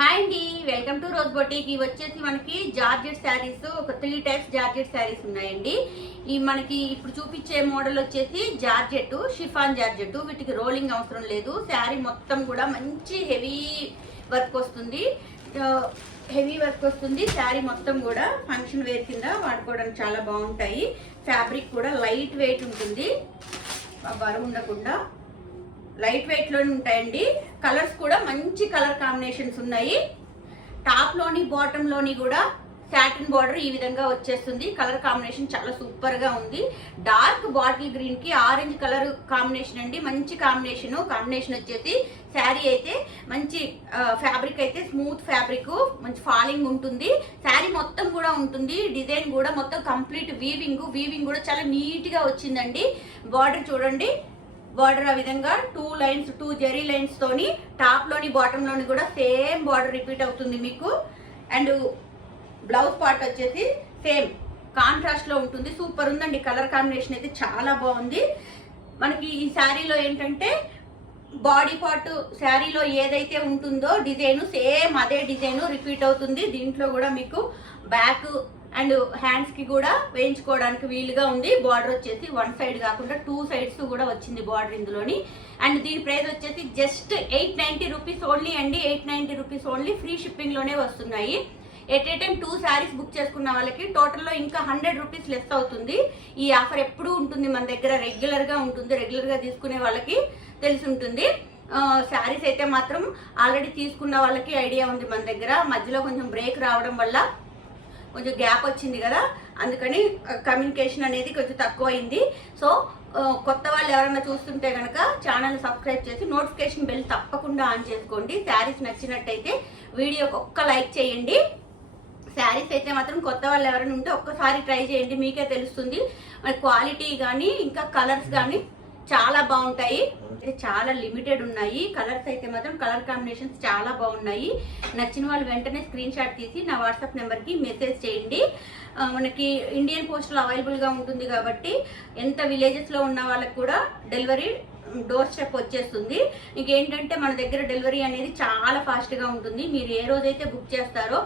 Hi అండి, welcome to rose boutique. ఇవి వచ్చేసి మనకి జార్జెట్ శారీస్, ఒక 3 టైప్స్ జార్జెట్ శారీస్ ఉన్నాయండి. ఈ మనకి ఇప్పుడు చూపించే మోడల్ వచ్చేసి జార్జెట్, షిఫాన్ జార్జెట్. వీటికి రోలింగ్ అవసరం లేదు. శారీ మొత్తం కూడా మంచి హెవీ వర్క్ వస్తుంది. శారీ మొత్తం కూడా ఫంక్షన్ వేర్ కింద వాడుకోవడానికి చాలా బాగుంటాయి. ఫ్యాబ్రిక్ కూడా లైట్ వెయిట్ ఉంటుంది, బరువు ఉండకుండా లైట్ వెయిట్ లోనే ఉంటాయండి. కలర్స్ కూడా మంచి కలర్ కాంబినేషన్స్ ఉన్నాయి. టాప్ లోని బాటమ్ లోని కూడా సాటిన్ బార్డర్ ఈ విధంగా వచ్చేస్తుంది. కలర్ కాంబినేషన్ చాలా సూపర్ గా ఉంది. డార్క్ బాటిల్ గ్రీన్ కి ఆరెంజ్ కలర్ కాంబినేషన్ అండి, మంచి కాంబినేషన్ వచ్చేసి శారీ అయితే మంచి ఫ్యాబ్రిక్ అయితే స్మూత్ ఫ్యాబ్రిక్, మంచి ఫాలింగ్ ఉంటుంది. శారీ మొత్తం కూడా ఉంటుంది. డిజైన్ కూడా మొత్తం కంప్లీట్ వీవింగ్ కూడా చాలా నీట్ గా వచ్చిందండి. బార్డర్ చూడండి, బార్డర్ ఆ విధంగా 2 జెరీ లైన్స్ తోని టాప్ లోని బాటమ్ లోని కూడా సేమ్ బార్డర్ రిపీట్ అవుతుంది మీకు. అండ్ బ్లౌజ్ పార్ట్ వచ్చేసి సేమ్ కాంట్రాస్ట్ లో ఉంటుంది. సూపర్ ఉందండి. కలర్ కాంబినేషన్ అయితే చాలా బాగుంది. మనకి ఈ శారీలో ఏంటంటే బాడీ పార్ట్ శారీలో ఏదైతే ఉంటుందో డిజైన్ సేమ్ అదే డిజైన్ రిపీట్ అవుతుంది. దీంట్లో కూడా మీకు బ్యాక్ అండ్ హ్యాండ్స్ కి కూడా వేయించుకోవడానికి వీలుగా ఉంది. బార్డర్ వచ్చేసి 1 సైడ్ కాకుండా 2 సైడ్స్ కూడా వచ్చింది బార్డర్ ఇందులోని. అండ్ దీని ప్రైస్ వచ్చేసి జస్ట్ 890 రూపీస్ ఓన్లీ అండి. 890 రూపీస్ ఓన్లీ. ఫ్రీ షిప్పింగ్ లోనే వస్తున్నాయి. At a time 2 saris book చేసుకున్న వాళ్ళకి టోటల్లో ఇంకా 100 రూపీస్ లెస్ అవుతుంది. ఈ ఆఫర్ ఎప్పుడూ ఉంటుంది మన దగ్గర, రెగ్యులర్ గా ఉంటుంది. రెగ్యులర్ గా తీసుకునే వాళ్ళకి తెలిసి ఉంటుంది. శారీస్ అయితే మాత్రం ఆల్రెడీ తీసుకున్న వాళ్ళకి ఐడియా ఉంది మన దగ్గర. మధ్యలో కొంచెం బ్రేక్ రావడం వల్ల కొంచెం గ్యాప్ వచ్చింది కదా, అందుకని కమ్యూనికేషన్ అనేది కొంచెం తక్కువ అయింది. సో కొత్త వాళ్ళు ఎవరైనా చూస్తుంటే కనుక ఛానల్ సబ్స్క్రైబ్ చేసి నోటిఫికేషన్ బెల్ తప్పకుండా ఆన్ చేసుకోండి. శారీస్ నచ్చినట్టయితే వీడియోకి ఒక్క లైక్ చేయండి. శారీస్ అయితే మాత్రం కొత్త వాళ్ళు ఎవరైనా ఉంటే ఒక్కసారి ట్రై చేయండి, మీకే తెలుస్తుంది. మరి క్వాలిటీ కానీ ఇంకా కలర్స్ కానీ చాలా బాగుంటాయి. చాలా లిమిటెడ్ ఉన్నాయి. కలర్స్ అయితే మాత్రం కలర్ కాంబినేషన్స్ చాలా బాగున్నాయి. నచ్చిన వాళ్ళు వెంటనే స్క్రీన్ షాట్ తీసి నా వాట్సాప్ నెంబర్కి మెసేజ్ చేయండి. మనకి ఇండియన్ పోస్ట్లో అవైలబుల్గా ఉంటుంది కాబట్టి ఎంత విలేజెస్లో ఉన్న వాళ్ళకి కూడా డెలివరీ డోర్ స్టెప్ వచ్చేస్తుంది. ఇంకేంటంటే మన దగ్గర డెలివరీ అనేది చాలా ఫాస్ట్గా ఉంటుంది. మీరు ఏ రోజైతే బుక్ చేస్తారో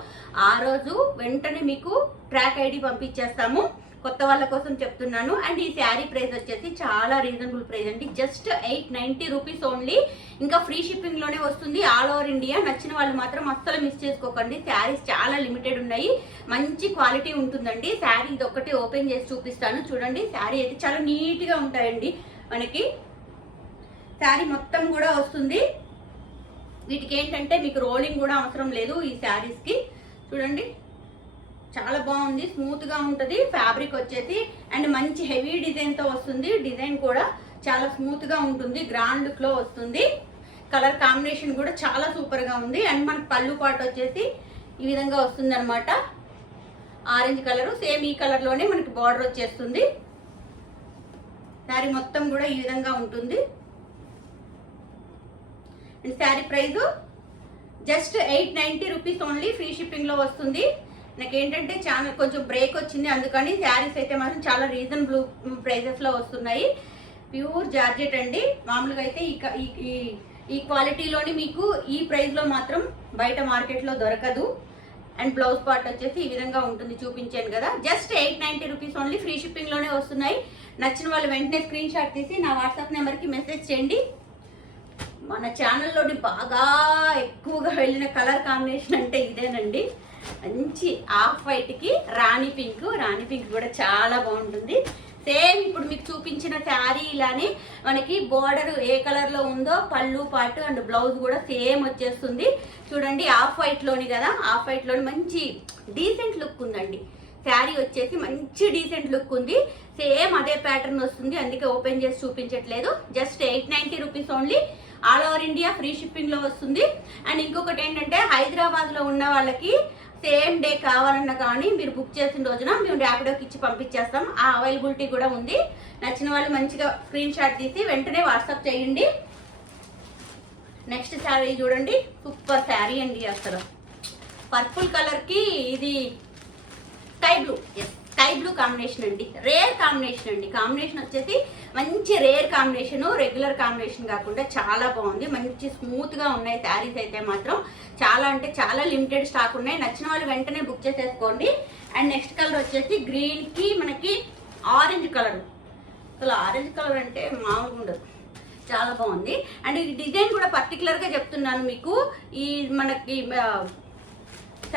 ఆ రోజు వెంటనే మీకు ట్రాక్ ఐడి పంపించేస్తాము. కొత్త వాళ్ళ కోసం చెప్తున్నాను. అండ్ ఈ శారీ ప్రైస్ వచ్చేసి చాలా రీజనబుల్ ప్రైస్ అండి. Just 890 rupees only. ఇంకా ఫ్రీ షిప్పింగ్ లోనే వస్తుంది ఆల్ ఓవర్ ఇండియా. నచ్చిన వాళ్ళు మాత్రం అస్సలు మిస్ చేసుకోకండి. శారీస్ చాలా లిమిటెడ్ ఉన్నాయి, మంచి క్వాలిటీ ఉంటుందండి. శారీ ఇది ఒక్కటి ఓపెన్ చేసి చూపిస్తాను చూడండి. శారీ అయితే చాలా నీట్ గా ఉంటాయండి. మనకి శారీ మొత్తం కూడా వస్తుంది. వీటికి ఏంటంటే మీకు రోలింగ్ కూడా అవసరం లేదు ఈ శారీస్ కి. చూడండి చాలా బాగుంది, స్మూత్ గా ఉంటుంది ఫ్యాబ్రిక్ వచ్చేసి. అండ్ మంచి హెవీ డిజైన్ తో వస్తుంది. డిజైన్ కూడా చాలా స్మూత్ గా ఉంటుంది, గ్రాండ్ లుక్ లో వస్తుంది. కలర్ కాంబినేషన్ కూడా చాలా సూపర్ గా ఉంది. అండ్ మనకి పళ్ళు పాట వచ్చేసి ఈ విధంగా వస్తుంది అనమాట. ఆరెంజ్ కలర్, సేమ్ ఈ కలర్ లోనే మనకి బార్డర్ వచ్చేస్తుంది. శారీ మొత్తం కూడా ఈ విధంగా ఉంటుంది. And sari price just 890 rupees only. Free shipping లో వస్తుంది. నాకేంటంటే ఛానల్ కొంచెం బ్రేక్ వచ్చింది, అందుకని శారీస్ అయితే మాత్రం చాలా రీజనబుల్ ప్రైజెస్ లో వస్తున్నాయి. ప్యూర్ జార్జెట్ అండి. మామూలుగా అయితే ఈ క్వాలిటీలోని మీకు ఈ ప్రైస్ లో మాత్రం బయట మార్కెట్ లో దొరకదు. అండ్ బ్లౌజ్ పార్ట్ వచ్చేసి ఈ విధంగా ఉంటుంది, చూపించాను కదా. Just 890 rupees only. Free shipping లోనే వస్తున్నాయి. నచ్చిన వాళ్ళు వెంటనే స్క్రీన్ షాట్ తీసి నా వాట్సాప్ నెంబర్కి మెసేజ్ చేయండి. మన ఛానల్లోని బాగా ఎక్కువగా వెళ్ళిన కలర్ కాంబినేషన్ అంటే ఇదేనండి. మంచి ఆఫ్ వైట్ కి రాణి పింక్ కూడా చాలా బాగుంటుంది. సేమ్ ఇప్పుడు మీకు చూపించిన శారీ ఇలానే మనకి బోర్డర్ ఏ కలర్ లో ఉందో పళ్ళు పాటు అండ్ బ్లౌజ్ కూడా సేమ్ వచ్చేస్తుంది. చూడండి ఆఫ్ వైట్ లోని కదా, ఆఫ్ వైట్ లోని మంచి డీసెంట్ లుక్ ఉందండి. శారీ వచ్చేసి మంచి డీసెంట్ లుక్ ఉంది. సేమ్ అదే ప్యాటర్న్ వస్తుంది, అందుకే ఓపెన్ చేసి చూపించట్లేదు. Just 890 rupees only. All over India free shipping లో వస్తుంది. అండ్ ఇంకొకటి ఏంటంటే హైదరాబాద్ లో ఉన్న వాళ్ళకి సేమ్ డే కావాలన్నా కానీ మీరు బుక్ చేసిన రోజున మేము ర్యాపిడోకి ఇచ్చి పంపించేస్తాం. ఆ అవైలబిలిటీ కూడా ఉంది. నచ్చిన వాళ్ళు మంచిగా స్క్రీన్ షాట్ తీసి వెంటనే వాట్సాప్ చేయండి. నెక్స్ట్ శారీ చూడండి, సూపర్ శారీ అండి. అసలు పర్పుల్ కలర్ కి ఇది స్కై స్కై బ్లూ కాంబినేషన్ అండి, రేర్ కాంబినేషన్ అండి. కాంబినేషన్ వచ్చేసి మంచి రేర్ కాంబినేషన్, రెగ్యులర్ కాంబినేషన్ కాకుండా చాలా బాగుంది. మంచి స్మూత్గా ఉన్నాయి శారీస్ అయితే మాత్రం. చాలా అంటే చాలా లిమిటెడ్ స్టాక్ ఉన్నాయి. నచ్చిన వాళ్ళు వెంటనే బుక్ చేసేసుకోండి. అండ్ నెక్స్ట్ కలర్ వచ్చేసి గ్రీన్కి మనకి ఆరెంజ్ కలర్. అసలు ఆరెంజ్ కలర్ అంటే మామూలుగా ఉండదు, చాలా బాగుంది. అండ్ ఈ డిజైన్ కూడా పర్టికులర్గా చెప్తున్నాను మీకు. ఈ మనకి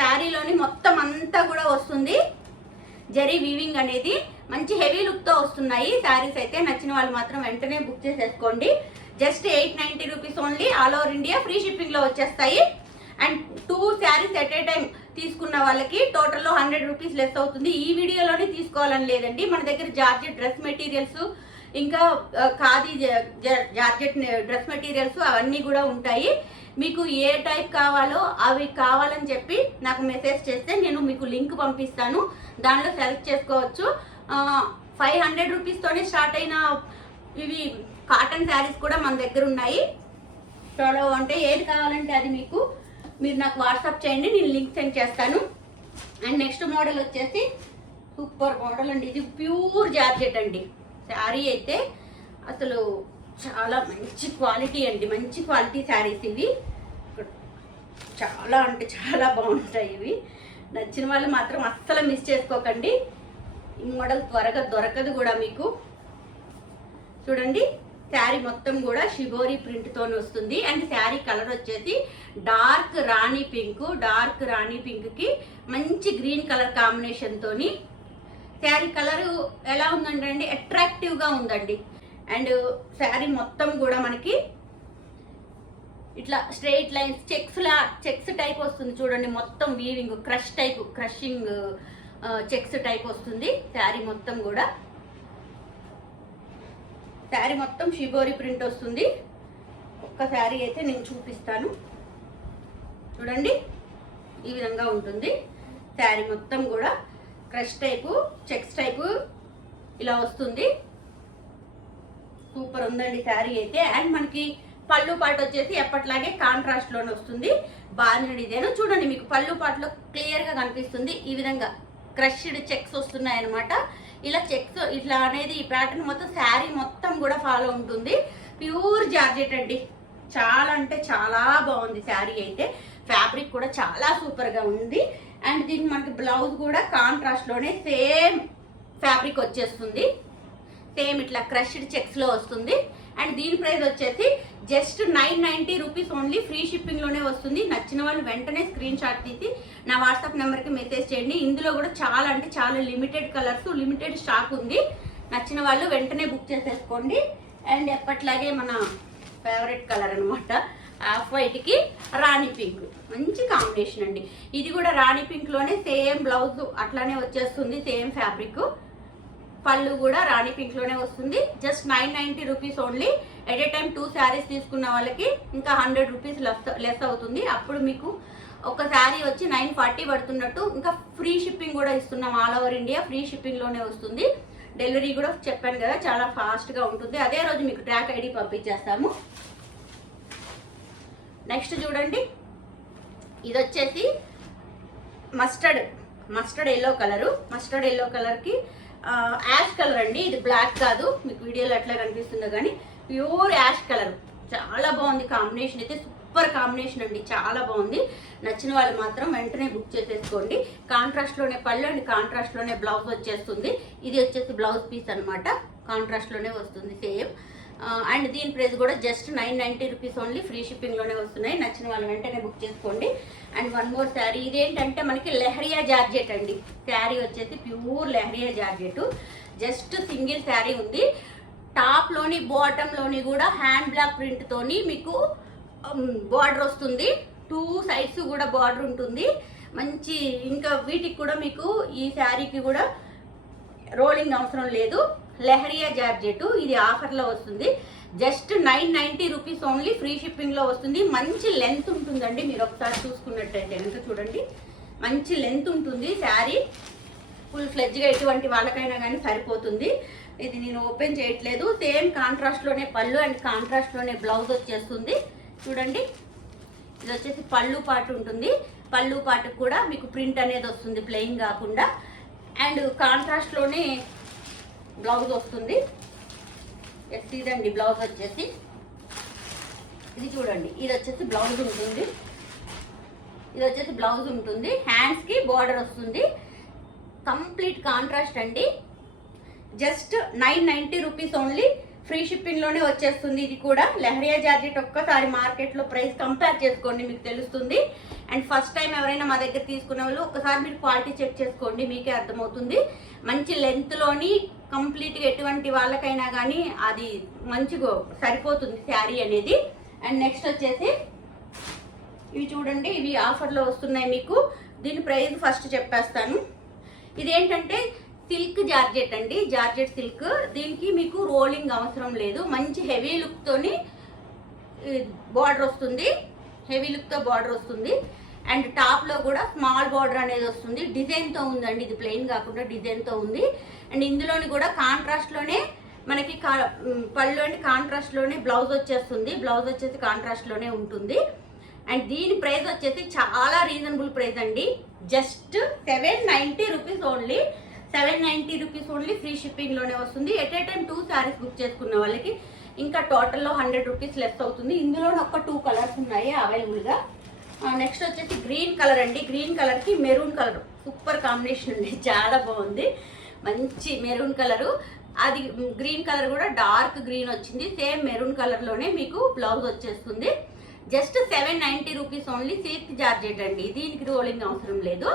శారీలోని మొత్తం అంతా కూడా వస్తుంది జరీ వీవింగ్ అనేది. మంచి హెవీ లుక్తో వస్తున్నాయి శారీస్ అయితే. నచ్చిన వాళ్ళు మాత్రం వెంటనే బుక్ చేసేసుకోండి. Just 890 rupees only. All over India free షిప్పింగ్లో వచ్చేస్తాయి. And 2 saris at a time తీసుకున్న వాళ్ళకి టోటల్లో 100 రూపీస్ లెస్ అవుతుంది. ఈ వీడియోలోనే తీసుకోవాలని లేదండి, మన దగ్గర జార్జెట్ డ్రెస్ మెటీరియల్స్, ఇంకా ఖాదీ జార్జెట్ డ్రెస్ మెటీరియల్స్ అవన్నీ కూడా ఉంటాయి. మీకు ఏ టైప్ కావాలో అవి కావాలని చెప్పి నాకు మెసేజ్ చేస్తే నేను మీకు లింక్ పంపిస్తాను, దానిలో సెలెక్ట్ చేసుకోవచ్చు. 500 రూపీస్తోనే స్టార్ట్ అయిన ఇవి కాటన్ శారీస్ కూడా మన దగ్గర ఉన్నాయి. చాలా అంటే ఏది కావాలంటే అది మీరు నాకు వాట్సాప్ చేయండి, నేను లింక్ సెండ్ చేస్తాను. అండ్ నెక్స్ట్ మోడల్ వచ్చేసి సూపర్ మోడల్ అండి. ఇది ప్యూర్ జార్జెట్ అండి. శారీ అయితే అసలు చాలా మంచి క్వాలిటీ అండి, మంచి క్వాలిటీ శారీస్ ఇవి. చాలా అంటే చాలా బాగుంటాయి ఇవి. నచ్చిన వాళ్ళు మాత్రం అస్సలు మిస్ చేసుకోకండి. ఈ మోడల్ త్వరగా దొరకదు కూడా మీకు. చూడండి, శారీ మొత్తం కూడా షిబోరి ప్రింట్తో వస్తుంది. అండ్ శారీ కలర్ వచ్చేసి డార్క్ రాణి పింక్. డార్క్ రాణి పింక్కి మంచి గ్రీన్ కలర్ కాంబినేషన్తో శారీ కలర్ ఎలా ఉందంటే అట్రాక్టివ్గా ఉందండి. అండ్ శారీ మొత్తం కూడా మనకి ఇట్లా స్ట్రెయిట్ లైన్స్ చెక్స్ టైప్ వస్తుంది. చూడండి, మొత్తం వీవింగ్ క్రషింగ్ చెక్స్ టైప్ వస్తుంది శారీ మొత్తం కూడా. శారీ మొత్తం షిబోరి ప్రింట్ వస్తుంది. ఒక్క శారీ అయితే నేను చూపిస్తాను. చూడండి, ఈ విధంగా ఉంటుంది శారీ మొత్తం కూడా. క్రష్ టైపు చెక్స్ టైపు ఇలా వస్తుంది. సూపర్ ఉందండి శారీ అయితే. అండ్ మనకి పళ్ళు పాటు వచ్చేసి ఎప్పట్లాగే కాంట్రాస్ట్ లోనే వస్తుంది. బాగా డిజైన్ చూడండి, మీకు పళ్ళు పాటులో క్లియర్ గా కనిపిస్తుంది. ఈ విధంగా క్రష్డ్ చెక్స్ వస్తున్నాయి అనమాట. ఇలా చెక్స్ ఇట్లా అనేది ఈ ప్యాటర్న్ మొత్తం శారీ మొత్తం కూడా ఫాలో ఉంటుంది. ప్యూర్ జార్జెట్ అండి. చాలా అంటే చాలా బాగుంది శారీ అయితే. ఫ్యాబ్రిక్ కూడా చాలా సూపర్ గా ఉంది. అండ్ దీనికి మనకి బ్లౌజ్ కూడా కాంట్రాస్ట్ లోనే సేమ్ ఫ్యాబ్రిక్ వచ్చేస్తుంది. సేమ్ ఇట్లా క్రష్డ్ చెక్స్ లో వస్తుంది. అండ్ దీని ప్రైస్ వచ్చేసి just 990 rupees only. Free shipping లోనే వస్తుంది. నచ్చిన వాళ్ళు వెంటనే స్క్రీన్ షాట్ తీసి నా వాట్సాప్ నెంబర్కి మెసేజ్ చేయండి. ఇందులో కూడా చాలా అంటే చాలా లిమిటెడ్ కలర్స్, లిమిటెడ్ స్టాక్ ఉంది. నచ్చిన వాళ్ళు వెంటనే బుక్ చేసేసుకోండి. అండ్ ఎప్పట్లాగే మన ఫేవరెట్ కలర్ అనమాట, ఆఫ్ వైట్కి రాణి పింక్. మంచి కాంబినేషన్ అండి. ఇది కూడా రాణి పింక్ లోనే సేమ్ బ్లౌజ్ అట్లానే వచ్చేస్తుంది, సేమ్ ఫ్యాబ్రిక్. పళ్ళు కూడా రాణి పింక్ లోనే వస్తుంది. Just 990 rupees only. At a time 2 saris తీసుకున్న వాళ్ళకి ఇంకా 100 రూపీస్ లెస్ అవుతుంది. అప్పుడు మీకు ఒక శారీ వచ్చి 940 పడుతున్నట్టు. ఇంకా ఫ్రీ షిప్పింగ్ కూడా ఇస్తున్నాం. All over India free shipping లోనే వస్తుంది. డెలివరీ కూడా చెప్పాను కదా, చాలా ఫాస్ట్ గా ఉంటుంది. అదే రోజు మీకు ట్రాక్ ఐడి పంపించేస్తాము. నెక్స్ట్ చూడండి, ఇది వచ్చేసి mustard yellow colour. Mustard yellow కలర్కి యాష్ కలర్ అండి. ఇది బ్లాక్ కాదు, మీకు వీడియోలో ఎట్లా కనిపిస్తుందో కానీ ప్యూర్ యాష్ కలర్. చాలా బాగుంది కాంబినేషన్ అయితే. సూపర్ కాంబినేషన్ అండి, చాలా బాగుంది. నచ్చిన వాళ్ళు మాత్రం వెంటనే బుక్ చేసేసుకోండి. కాంట్రాస్ట్లోనే పళ్ళు అండ్ కాంట్రాస్ట్లోనే బ్లౌజ్ వచ్చేస్తుంది. ఇది వచ్చేసి బ్లౌజ్ పీస్ అనమాట, కాంట్రాస్ట్లోనే వస్తుంది సేమ్. అండ్ దీని ప్రైస్ కూడా జస్ట్ 990 రూపీస్ ఓన్లీ. ఫ్రీ షిప్పింగ్లోనే వస్తున్నాయి. నచ్చిన వాళ్ళు వెంటనే బుక్ చేసుకోండి. And one more sari. ఇదేంటంటే మనకి లెహరియా జార్జెట్ అండి. శారీ వచ్చేసి pure leheriya georgette. Just single sari ఉంది. టాప్లోని బాటంలోని కూడా హ్యాండ్ బ్లాక్ ప్రింట్తోని మీకు బార్డర్ వస్తుంది. 2 సైడ్స్ కూడా బార్డర్ ఉంటుంది మంచి. ఇంకా వీటికి కూడా మీకు ఈ శారీకి కూడా రోలింగ్ అవసరం లేదు. లెహరియా జార్జెట్. ఇది ఆఫర్లో వస్తుంది. Just 990 rupees only. ఫ్రీ షిప్పింగ్లో వస్తుంది. మంచి లెంత్ ఉంటుందండి. మీరు ఒకసారి చూసుకున్నట్టయితే కనుక చూడండి, మంచి లెంత్ ఉంటుంది శారీ. ఫుల్ ఫ్లెడ్జ్గా ఎటువంటి వాళ్ళకైనా కానీ సరిపోతుంది. ఇది నేను ఓపెన్ చేయట్లేదు. సేమ్ కాంట్రాస్ట్లోనే పళ్ళు అండ్ కాంట్రాస్ట్లోనే బ్లౌజ్ వచ్చేస్తుంది. చూడండి, ఇది వచ్చేసి పళ్ళు పాటు ఉంటుంది. పళ్ళు పాటుకు కూడా మీకు ప్రింట్ అనేది వస్తుంది, ప్లెయిన్ కాకుండా. అండ్ కాంట్రాస్ట్లోనే బ్లౌజ్ వస్తుంది. ఇదండి బ్లౌజ్ వచ్చేసి. ఇది చూడండి, ఇది వచ్చేసి బ్లౌజ్ ఉంటుంది. ఇది వచ్చేసి బ్లౌజ్ ఉంటుంది. హ్యాండ్స్కి బార్డర్ వస్తుంది. కంప్లీట్ కాంట్రాస్ట్ అండి. Just 990 rupees only. ఫ్రీ షిప్పింగ్లోనే వచ్చేస్తుంది. ఇది కూడా లెహరియా జార్జెట్ ఒక్కసారి మార్కెట్లో ప్రైస్ కంపేర్ చేసుకోండి, మీకు తెలుస్తుంది. అండ్ ఫస్ట్ టైం ఎవరైనా మా దగ్గర తీసుకునే వాళ్ళు ఒకసారి మీరు క్వాలిటీ చెక్ చేసుకోండి, మీకే అర్థమవుతుంది. మంచి లెంత్లోని కంప్లీట్గా ఎటువంటి వాళ్ళకైనా కానీ అది మంచిగా సరిపోతుంది శారీ అనేది. అండ్ నెక్స్ట్ వచ్చేసి ఇవి చూడండి, ఇవి ఆఫర్లో వస్తున్నాయి మీకు. దీని ప్రైస్ ఫస్ట్ చెప్పేస్తాను. ఇదేంటంటే సిల్క్ జార్జెట్ అండి, జార్జెట్ సిల్క్. దీనికి మీకు రోలింగ్ అవసరం లేదు. మంచి హెవీ లుక్తోని బార్డర్ వస్తుంది, హెవీ లుక్తో బార్డర్ వస్తుంది. అండ్ టాప్లో కూడా స్మాల్ బార్డర్ అనేది వస్తుంది. డిజైన్తో ఉందండి, ఇది ప్లెయిన్ కాకుండా డిజైన్తో ఉంది. అండ్ ఇందులోని కూడా కాంట్రాస్ట్లోనే మనకి పళ్ళు అంటే కాంట్రాస్ట్లోనే బ్లౌజ్ వచ్చేస్తుంది. బ్లౌజ్ వచ్చేసి కాంట్రాస్ట్లోనే ఉంటుంది. అండ్ దీని ప్రైస్ వచ్చేసి చాలా రీజనబుల్ ప్రైస్ అండి. Just 790 rupees only. 790 rupees only. Free షిప్పింగ్లోనే వస్తుంది. At a time 2 saris book చేసుకున్న వాళ్ళకి ఇంకా టోటల్లో 100 రూపీస్ లెస్ అవుతుంది. ఇందులోనే ఒక 2 కలర్స్ ఉన్నాయి అవైలబుల్గా. నెక్స్ట్ వచ్చేసి గ్రీన్ కలర్ అండి. గ్రీన్ కలర్కి మెరూన్ కలర్ సూపర్ కాంబినేషన్ అండి, చాలా బాగుంది. మంచి మెరూన్ కలరు. అది గ్రీన్ కలర్ కూడా డార్క్ గ్రీన్ వచ్చింది. సేమ్ మెరూన్ కలర్లోనే మీకు బ్లౌజ్ వచ్చేస్తుంది. Just 790 rupees only. Silk georgette అండి, దీనికి రోలింగ్ అవసరం లేదు.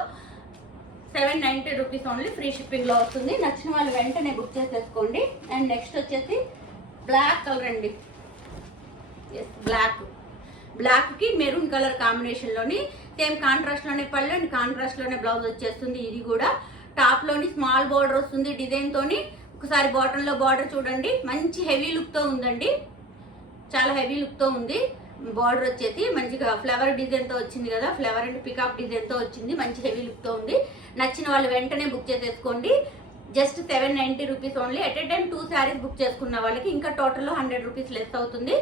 790 రూపీస్ ఓన్లీ. ఫ్రీ షిప్పింగ్లో వస్తుంది. నచ్చిన వాళ్ళు వెంటనే బుక్ చేసేసుకోండి. అండ్ నెక్స్ట్ వచ్చేసి బ్లాక్ కలర్ అండి. ఎస్, బ్లాక్కి మెరూన్ కలర్ కాంబినేషన్లోని సేమ్ కాంట్రాస్ట్లోనే పళ్ళు అండ్ కాంట్రాస్ట్లోనే బ్లౌజ్ వచ్చేస్తుంది. ఇది కూడా టాప్లోని స్మాల్ బార్డర్ వస్తుంది డిజైన్తోని. ఒకసారి బాటంలో బార్డర్ చూడండి, మంచి హెవీ లుక్తో ఉందండి, చాలా హెవీ లుక్తో ఉంది. బార్డర్ వచ్చేసి మంచిగా ఫ్లవర్ డిజైన్తో వచ్చింది కదా, ఫ్లవర్ అండ్ పికాక్ డిజైన్తో వచ్చింది. మంచి హెవీ లుక్తో ఉంది. నచ్చిన వాళ్ళు వెంటనే బుక్ చేసేసుకోండి. Just 790 rupees only. At a time 2 saris book చేసుకున్న వాళ్ళకి ఇంకా టోటల్లో 100 రూపీస్ లెస్ అవుతుంది.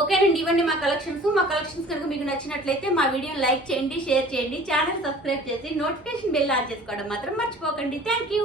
ఓకేనండి, ఇవన్నీ మా కలెక్షన్స్. మా కలెక్షన్స్ కనుక మీకు నచ్చినట్లయితే మా వీడియోని లైక్ చేయండి, షేర్ చేయండి, ఛానల్ సబ్స్క్రైబ్ చేసి నోటిఫికేషన్ బెల్ ఆన్ చేసుకోవడం మాత్రం మర్చిపోకండి. Thank you.